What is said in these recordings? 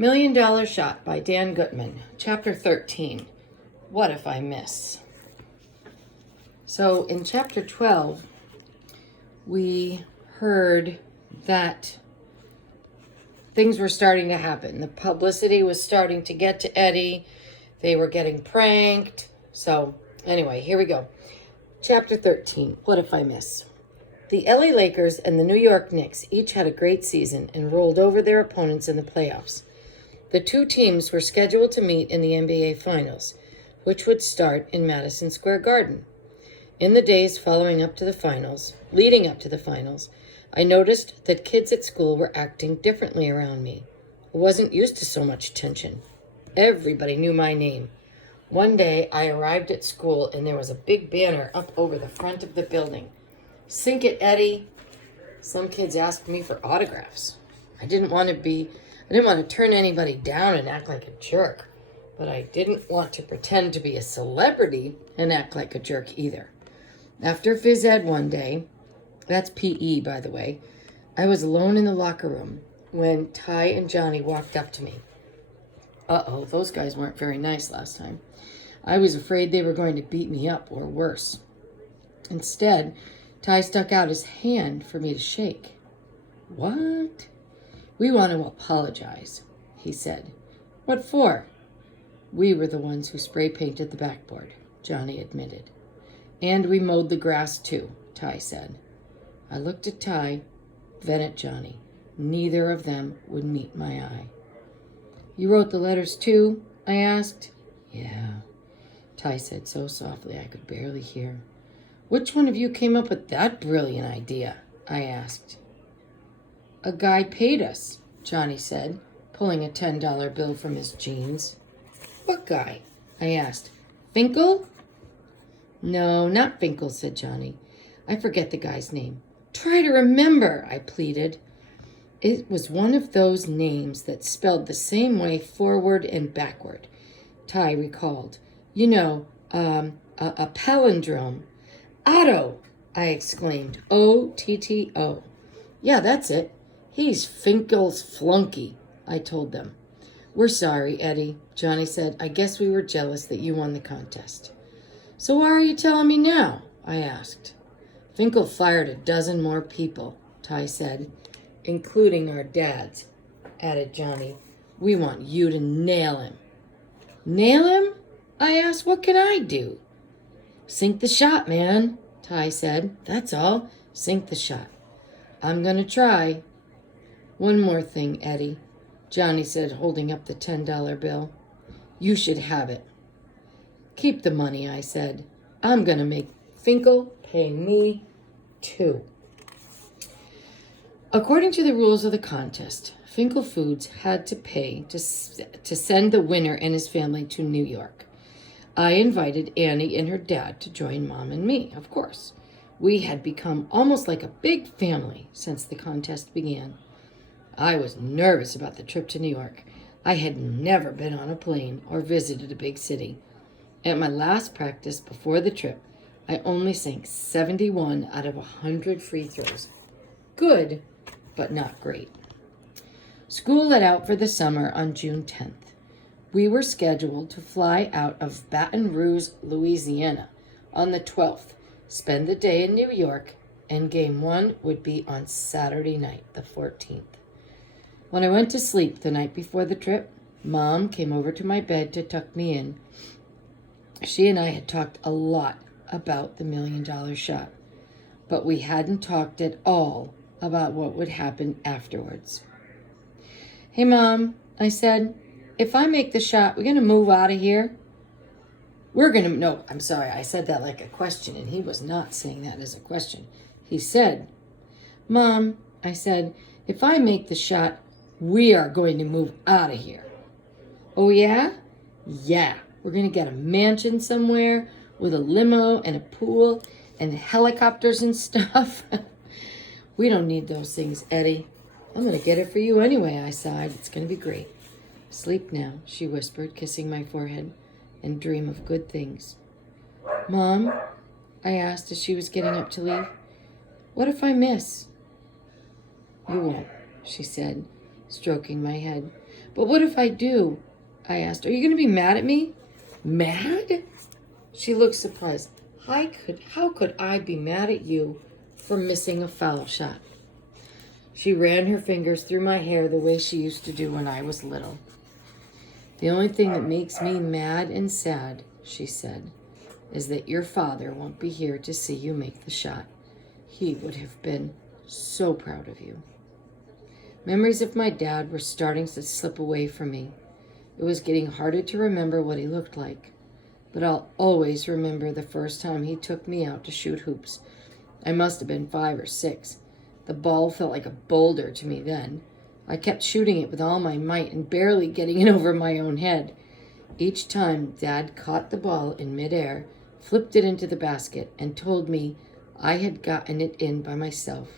$1,000,000 Shot by Dan Gutman, Chapter 13, What If I Miss? So in Chapter 12, we heard that things were starting to happen. The publicity was starting to get to Eddie. They were getting pranked. So anyway, here we go. Chapter 13, What If I Miss? The LA Lakers and the New York Knicks each had a great season and rolled over their opponents in the playoffs. The two teams were scheduled to meet in the NBA Finals, which would start in Madison Square Garden. In the days leading up to the finals, I noticed that kids at school were acting differently around me. I wasn't used to so much tension. Everybody knew my name. One day, I arrived at school and there was a big banner up over the front of the building. Sink it, Eddie. Some kids asked me for autographs. I didn't want to turn anybody down and act like a jerk, but I didn't want to pretend to be a celebrity and act like a jerk either. After phys ed one day, that's PE, by the way, I was alone in the locker room when Ty and Johnny walked up to me. Uh-oh, those guys weren't very nice last time. I was afraid they were going to beat me up or worse. Instead, Ty stuck out his hand for me to shake. What? We want to apologize, he said. What for? We were the ones who spray painted the backboard, Johnny admitted. And we mowed the grass too, Ty said. I looked at Ty, then at Johnny. Neither of them would meet my eye. You wrote the letters too? I asked. Yeah, Ty said so softly I could barely hear. Which one of you came up with that brilliant idea? I asked. A guy paid us, Johnny said, pulling a $10 bill from his jeans. What guy? I asked. Finkel? No, not Finkel, said Johnny. I forget the guy's name. Try to remember, I pleaded. It was one of those names that spelled the same way forward and backward. Ty recalled. You know, a palindrome. Otto, I exclaimed. O-T-T-O. Yeah, that's it. He's Finkel's flunky, I told them. We're sorry, Eddie, Johnny said. I guess we were jealous that you won the contest. So why are you telling me now? I asked. Finkel fired a dozen more people, Ty said, including our dads, added Johnny. We want you to nail him. Nail him? I asked. What can I do? Sink the shot, man, Ty said. That's all. Sink the shot. I'm going to try. One more thing, Eddie, Johnny said, holding up the $10 bill. You should have it. Keep the money, I said. I'm going to make Finkel pay me too. According to the rules of the contest, Finkel Foods had to pay to send the winner and his family to New York. I invited Annie and her dad to join Mom and me, of course. We had become almost like a big family since the contest began. I was nervous about the trip to New York. I had never been on a plane or visited a big city. At my last practice before the trip, I only sank 71 out of 100 free throws. Good, but not great. School let out for the summer on June 10th. We were scheduled to fly out of Baton Rouge, Louisiana on the 12th, spend the day in New York, and game one would be on Saturday night, the 14th. When I went to sleep the night before the trip, Mom came over to my bed to tuck me in. She and I had talked a lot about the $1,000,000 shot, but we hadn't talked at all about what would happen afterwards. Hey, Mom, I said, if I make the shot, we're going to move out of here? No, I'm sorry, I said that like a question, and he was not saying that as a question. He said, Mom, I said, if I make the shot, we are going to move out of here. Oh, yeah? Yeah. We're going to get a mansion somewhere with a limo and a pool and helicopters and stuff. We don't need those things, Eddie. I'm going to get it for you anyway, I sighed. It's going to be great. Sleep now, she whispered, kissing my forehead, and dream of good things. Mom, I asked as she was getting up to leave, what if I miss? You won't, she said, stroking my head. But what if I do? I asked. Are you going to be mad at me? Mad? She looked surprised. How could I be mad at you for missing a foul shot? She ran her fingers through my hair the way she used to do when I was little. The only thing that makes me mad and sad, she said, is that your father won't be here to see you make the shot. He would have been so proud of you. Memories of my dad were starting to slip away from me. It was getting harder to remember what he looked like. But I'll always remember the first time he took me out to shoot hoops. I must have been 5 or 6. The ball felt like a boulder to me then. I kept shooting it with all my might and barely getting it over my own head. Each time, Dad caught the ball in midair, flipped it into the basket, and told me I had gotten it in by myself.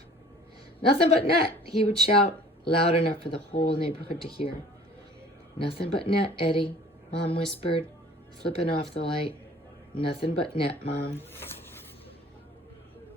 Nothing but net, he would shout, loud enough for the whole neighborhood to hear. Nothing but net, Eddie, Mom whispered, flipping off the light. Nothing but net, Mom.